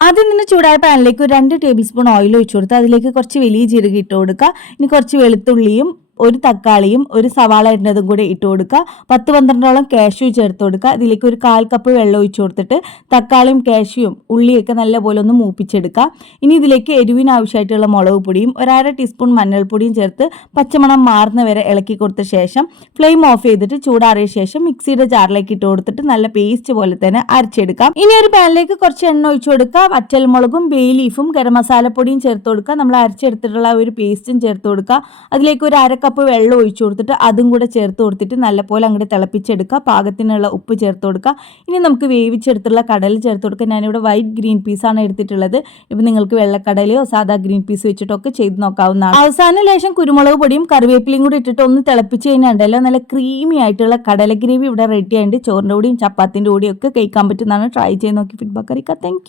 ആദ്യം തന്നെ ചൂടായ പാനിലേക്ക് ഒരു രണ്ട് ടേബിൾ സ്പൂൺ ഓയിൽ ഒഴിച്ചു കൊടുത്ത് അതിലേക്ക് കുറച്ച് വലിയ ജീരകം ഇട്ട് കൊടുക്കുക. ഇനി കുറച്ച് വെളുത്തുള്ളിയും ഒരു തക്കാളിയും ഒരു സവാള ഇടുന്നതും കൂടി ഇട്ട് കൊടുക്കുക. പത്ത് പന്ത്രണ്ടോളം കാഷ്യൂ ചേർത്ത് കൊടുക്കുക. ഇതിലേക്ക് ഒരു കാൽ കപ്പ് വെള്ളം ഒഴിച്ച് കൊടുത്തിട്ട് തക്കാളിയും കാഷ്യൂയും ഉള്ളിയൊക്കെ നല്ലപോലെ ഒന്ന് മൂപ്പിച്ചെടുക്കുക. ഇനി ഇതിലേക്ക് എരിവിന് ആവശ്യമായിട്ടുള്ള മുളക് പൊടിയും ഒരര ടീസ്പൂൺ മഞ്ഞൾപ്പൊടിയും ചേർത്ത് പച്ചമണം മാറുന്ന വരെ ഇളക്കി കൊടുത്ത ശേഷം ഫ്ലെയിം ഓഫ് ചെയ്തിട്ട് ചൂടാറിയ ശേഷം മിക്സിയുടെ ജാറിലേക്ക് ഇട്ട് കൊടുത്തിട്ട് നല്ല പേസ്റ്റ് പോലെ തന്നെ അരച്ചെടുക്കാം. ഇനി ഒരു പാനിലേക്ക് കുറച്ച് എണ്ണ ഒഴിച്ചു കൊടുക്കുക. വറ്റൽമുളകും ബേ ലീഫും ഗരം മസാലപ്പൊടിയും ചേർത്ത് കൊടുക്കുക. നമ്മൾ അരച്ചെടുത്തിട്ടുള്ള ഒരു പേസ്റ്റും ചേർത്ത് കൊടുക്കുക. അതിലേക്ക് ഒരു അര കപ്പ് വെള്ളം ഒഴിച്ചു കൊടുത്തിട്ട് അതും കൂടെ ചേർത്ത് കൊടുത്തിട്ട് നല്ലപോലെ അങ്ങോട്ട് തിളപ്പിച്ചെടുക്കുക. പാകത്തിനുള്ള ഉപ്പ് ചേർത്ത് കൊടുക്കുക. ഇനി നമുക്ക് വേവിച്ചെടുത്തുള്ള കടൽ ചേർത്ത് കൊടുക്കുക. ഞാനിവിടെ വൈറ്റ് ഗ്രീൻ പീസാണ് എടുത്തിട്ടുള്ളത്. ഇപ്പം നിങ്ങൾക്ക് വെള്ളക്കടലയോ സാധാ ഗ്രീൻ പീസ് വെച്ചിട്ടൊക്കെ ചെയ്ത് നോക്കാവുന്നതാണ്. അവസാന ലേശം കുരുമുളക് പൊടിയും കറിവേപ്പിലയും കൂടി ഇട്ടിട്ട് ഒന്ന് തിളപ്പിച്ച് കഴിഞ്ഞാൽ നല്ല ക്രീമി ആയിട്ടുള്ള കടല ഗ്രേവി ഇവിടെ റെഡി ആയിട്ട് ചോറിന്റെ കൂടിയും ചപ്പാത്തിന്റെ കൂടിയും ഒക്കെ കഴിക്കാൻ പറ്റുന്നതാണ്. ട്രൈ ചെയ്ത് നോക്കി ഫീഡ്ബാക്ക് അറിയിക്കുക. താങ്ക്